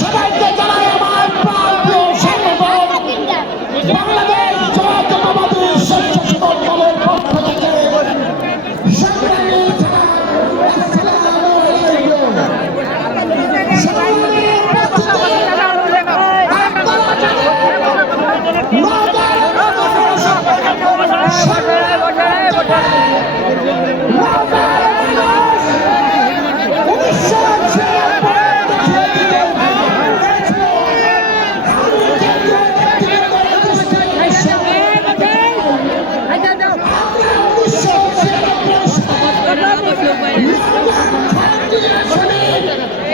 সবাইকে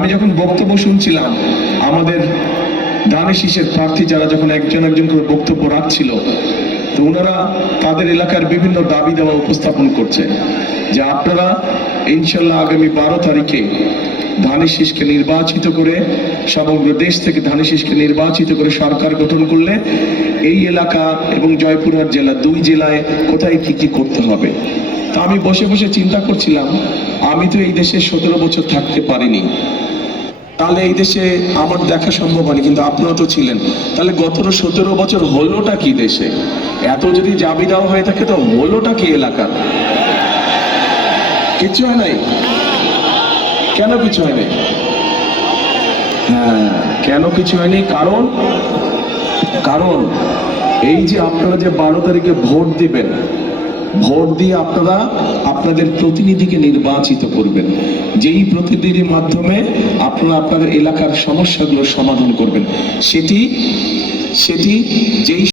আমি যখন বক্তব্য শুনছিলাম, আমাদের দানে শীষের প্রার্থী যারা যখন একজন একজন করে বক্তব্য রাখছিল, তো ওনারা তাদের এলাকার বিভিন্ন দাবি দেওয়া উপস্থাপন করছে যে আপনারা ইনশাল্লাহ আগামী বারো তারিখে ধানের শীষকে নির্বাচিত করে সমগ্র দেশ থেকে ধানের শীষকে নির্বাচিত করে সরকার গঠন করলে এই এলাকা এবং জয়পুরহাট জেলা দুই জেলায় কোথায় কি কি করতে হবে। তা আমি বসে বসে চিন্তা করছিলাম, আমি তো এই দেশে সতেরো বছর থাকতে পারিনি। তাহলে এই দেশে আমার দেখা সম্ভব হয়নি, কিন্তু আপনারা তো ছিলেন। তাহলে গত সতেরো বছর হলোটা কি দেশে? এত যদি জাবি দেওয়া হয়ে থাকে তো হলোটা কি এলাকা? কিচ্ছু হয় নাই? কেন কিছু হয়নি? হ্যাঁ কেন কিছু হয়নি? কারণ কারণ এই যে আপনারা যে বারো তারিখে ভোট দিবেন ভোট দিয়ে আপনারা আপনাদের প্রতিনিধিকে নির্বাচিত করবেন। যেই প্রতিনিধির মাধ্যমে আপনারা আপনাদের এলাকার সমস্যাগুলো সমাধান করবেন। সেটি সেটি যেই